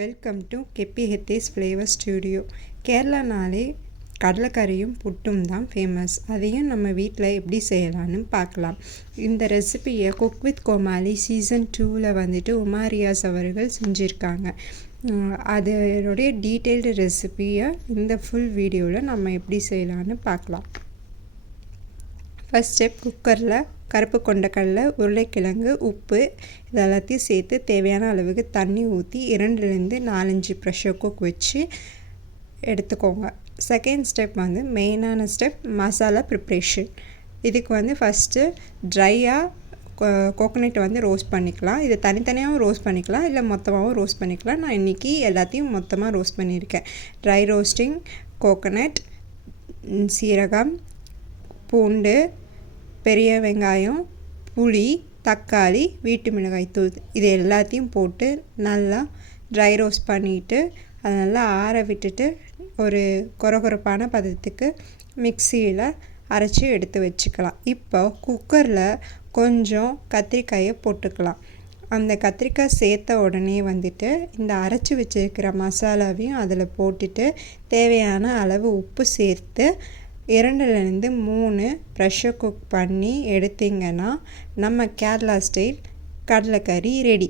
Welcome to கெப்பி ஹெத்தேஸ் flavour studio. கேரளானாலே கடலைக்கறியும் புட்டும் தான் ஃபேமஸ். அதையும் நம்ம வீட்டில் எப்படி செய்யலான்னு பார்க்கலாம். இந்த ரெசிபியை குக் வித் கோமாளி சீசன் 2ல் வந்துட்டு உமாரியாஸ் அவர்கள் செஞ்சுருக்காங்க. அதனுடைய டீட்டெயில்டு ரெசிபியை இந்த ஃபுல் வீடியோவில் நம்ம எப்படி செய்யலான்னு பார்க்கலாம். ஃபஸ்ட் ஸ்டெப், குக்கரில் கருப்பு கொண்டக்கடலை, உருளைக்கிழங்கு, உப்பு இது எல்லாத்தையும் சேர்த்து தேவையான அளவுக்கு தண்ணி ஊற்றி 2லேருந்து 4 ப்ரெஷர் குக் வச்சு எடுத்துக்கோங்க. செகண்ட் ஸ்டெப் வந்து மெயினான ஸ்டெப், மசாலா ப்ரிப்ரேஷன். இதுக்கு வந்து ஃபஸ்ட்டு ட்ரையாக கோகோனட் வந்து ரோஸ்ட் பண்ணிக்கலாம். இது தனித்தனியாகவும் ரோஸ்ட் பண்ணிக்கலாம், இல்லை மொத்தமாகவும் ரோஸ்ட் பண்ணிக்கலாம். நான் இன்றைக்கி எல்லாத்தையும் மொத்தமாக ரோஸ்ட் பண்ணியிருக்கேன். ட்ரை ரோஸ்டிங் கோகோனட், சீரகம், பூண்டு, பெரிய வெங்காயம், புளி, தக்காளி, வீட்டு மிளகாய் தூள் இது எல்லாத்தையும் போட்டு நல்லா ட்ரை ரோஸ்ட் பண்ணிவிட்டு அதை நல்லா ஆற விட்டுட்டு ஒரு கொரகொரப்பான பதத்துக்கு மிக்சியில் அரைச்சி எடுத்து வச்சுக்கலாம். இப்போ குக்கரில் கொஞ்சம் கத்திரிக்காயை போட்டுக்கலாம். அந்த கத்திரிக்காய் சேர்த்த உடனே வந்துட்டு இந்த அரைச்சி வச்சுருக்கிற மசாலாவையும் அதில் போட்டுட்டு தேவையான அளவு உப்பு சேர்த்து 2லேருந்து 3 ப்ரெஷர் குக் பண்ணி எடுத்திங்கன்னா நம்ம கேரளா ஸ்டைல் கடலைக்கறி ரெடி.